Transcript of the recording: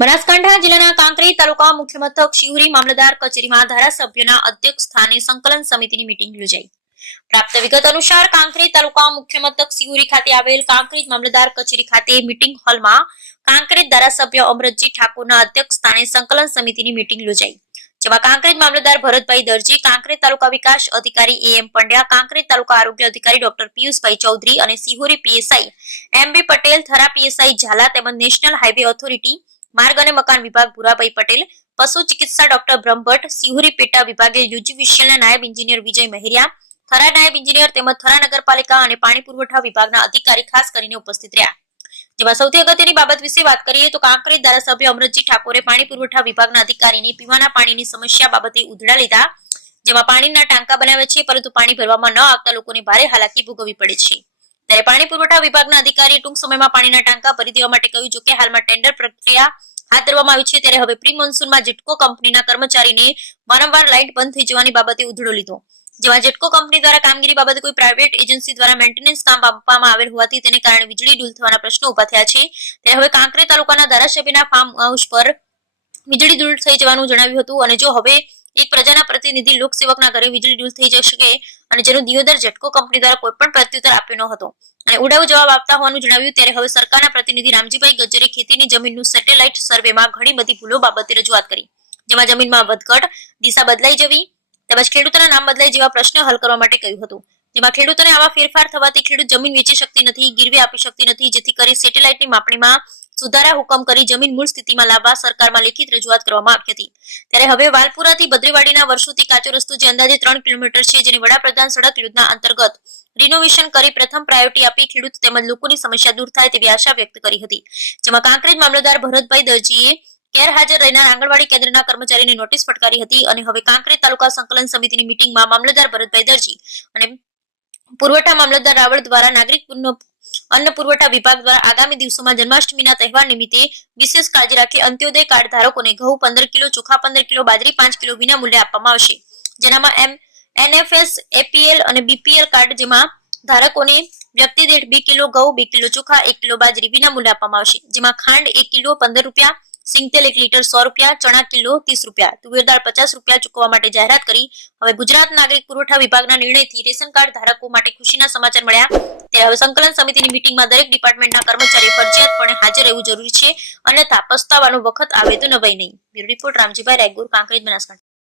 બનાસકાંઠા જિલ્લાના કાંકરી તાલુકા મુખ્ય મથક શિહોરી મામલતદાર કચેરીમાં ધારાસભ્યોના અધ્યક્ષ સ્થાને સંકલન સમિતિની મીટિંગ યોજાઈ. પ્રાપ્ત વિગત અનુસાર કાંકરી તાલુકા મુખ્ય મથક શિહોરી ખાતે આવેલ કાંકરેજ મામલતદાર કચેરી ખાતે મીટિંગ હોલમાં કાંકરી ધારાસભ્ય અમરતજી ઠાકોરના અધ્યક્ષ સ્થાને સંકલન સમિતિની મીટિંગ યોજાઈ. જેમાં કાંકરેજ મામલતદાર ભરતભાઈ દરજી કાંકરેજ તાલુકા વિકાસ અધિકારી એ એમ પંડ્યા કાંકરેજ તાલુકા આરોગ્ય અધિકારી ડોક્ટર પિયુષભાઈ ચૌધરી અને Sihori PSI M B Patel, Thara PSI Zala તેમજ નેશનલ હાઈવે ઓથોરિટી માર્ગ અને મકાન વિભાગ ભુરાભાઈ પટેલ, પશુ ચિકિત્સા ડોક્ટર બ્રહ્મભટ્ટ, સિહુરી પેટા વિભાગે યુજીવીસીએલના નાયબ એન્જિનિયર વિજય મહેરિયા, થરા નાયબ એન્જિનિયર તેમજ થરા નગરપાલિકા અને પાણી પુરવઠા વિભાગના અધિકારી ખાસ કરીને ઉપસ્થિત રહ્યા. જેમાં સૌથી અગત્યની બાબત વિશે વાત કરીએ તો કાંકરેજ ધારાસભ્ય અમરતજી ઠાકોરે પાણી પુરવઠા વિભાગના અધિકારીની પીવાના પાણીની સમસ્યા બાબતે ઉધડા લીધા, જેમાં પાણીના ટાંકા બનાવે છે, પરંતુ પાણી ભરવામાં ન આવતા લોકોને ભારે હાલાકી ભોગવવી પડે છે. ત્યારે પાણી પુરવઠા વિભાગના અધિકારીએ ટૂંક સમયમાં પાણીના ટાંકા ભરી દેવા માટે કહ્યું જો કે હાલમાં ટેન્ડર પ્રક્રિયા હાથ ધરવામાં આવી છે. ત્યારે હવે પ્રી મોન્સૂનમાં જીટકો કંપનીના કર્મચારીને વારંવાર લાઇટ બંધ થઈ જવાની બાબતે ઉધડો લીધો. જેમાં જેટકો કંપની દ્વારા કામગીરી બાબતે કોઈ પ્રાઇવેટ એજન્સી દ્વારા મેન્ટેનન્સ કામ આપવામાં આવેલ હોવાથી તેને કારણે વીજળી ડૂલ થવાના પ્રશ્નો ઊભા થયા છે. ત્યારે હવે કાંકરે તાલુકાના ધારાસભ્યના ફાર્મ હાઉસ પર વીજળી ડૂલ થઈ જવાનું જણાવ્યું હતું. અને જો હવે એક પ્રજાના પ્રતિનિધિ લોકસેવકના ઘરે વીજળી ડૂલ થઈ જશે અને જેનો દિયોદર જેટકો કંપની દ્વારા કોઈ પણ પ્રત્યુત્તર આપ્યો ન હતો. અને ઉડાવ જવાબ આપતા હોવાનું જણાવ્યું ત્યારે હવે સરકારના પ્રતિનિધિ રામજીભાઈ ગજ્જરે ખેતીની જમીનનું સેટેલાઇટ સર્વેમાં ઘણી બધી ભૂલો બાબતે રજૂઆત કરી. જેમાં જમીનમાં વધઘટ, દિશા બદલાઈ જવી, તેમજ ખેડૂતોના નામ બદલાય જેવા પ્રશ્નો હલ કરવા માટે કહ્યું હતું. જેમાં ખેડૂતોને આવા ફેરફાર થવાથી ખેડૂત જમીન વેચી શકતી નથી, ગીરવે આપી શકતી નથી, જેથી કરી સેટેલાઇટની માપણીમાં સુધારા હુકમ કરી જમીન મૂળ સ્થિતિમાં લાવવા સરકારમાં લેખિત રજૂઆત કરવામાં આવી હતી. ત્યારે હવે વાલપુરાથી બદ્રીવાડીના વર્ષોથી કાચો રસ્તો જે અંદાજે ત્રણ કિલોમીટર છે, જેની વડાપ્રધાન સડક યોજના અંતર્ગત રિનોવેશન કરી પ્રથમ પ્રાયોરિટી આપી ખેડૂત તેમજ લોકોની સમસ્યા દૂર થાય તેવી આશા વ્યક્ત કરી હતી. જેમાં કાંકરેજ મામલતદાર ભરતભાઈ દરજીએ ગેરહાજર રહેનાર આંગણવાડી કેન્દ્રના કર્મચારીને નોટિસ ફટકારી હતી અને હવે કાંકરેજ તાલુકા સંકલન સમિતિની મીટિંગમાં મામલતદાર ભરતભાઈ દરજી અને પુરવઠા મામલતદાર રાવળ દ્વારા નાગરિક અન્ન પુરવઠા વિભાગ દ્વારા આગામી દિવસોમાં જન્માષ્ટમીના તહેવાર નિમિત્તે વિશેષ કાળજી રાખી અંત્યોદય કાર્ડ ધારકોને ઘઉં પંદર કિલો, ચોખા પંદર કિલો, બાજરી પાંચ કિલો વિના મૂલ્યે આપવામાં આવશે. જેનામાં એમ, એનએફએસ, એપીએલ અને બીપીએલ કાર્ડ જેમાં ધારકોને વ્યક્તિ દીઠ બે કિલો ઘઉં, બે કિલો ચોખા, એક કિલો બાજરી વિના મૂલ્યે આપવામાં આવશે. જેમાં ખાંડ એક કિલો, પંદર રૂપિયા સિંગતેલ એક લીટર સો રૂપિયા, ચણા કિલો ત્રીસ રૂપિયા. તુવેર દાળ પચાસ રૂપિયા ચૂકવવા માટે જાહેરાત કરી. હવે ગુજરાત નાગરિક પુરવઠા વિભાગના નિર્ણયથી રેશન કાર્ડ ધારકો માટે ખુશીના સમાચાર મળ્યા. ત્યારે હવે સંકલન સમિતિની મીટિંગમાં દરેક ડિપાર્ટમેન્ટના કર્મચારી ફરજિયાતપણે હાજર રહેવું જરૂરી છે. અન્યથા પસ્તાવાનો વખત આવે તો નવાઈ નહીં. Bureau report, Ramjibhai Raygur, Kankrej, Banaskantha.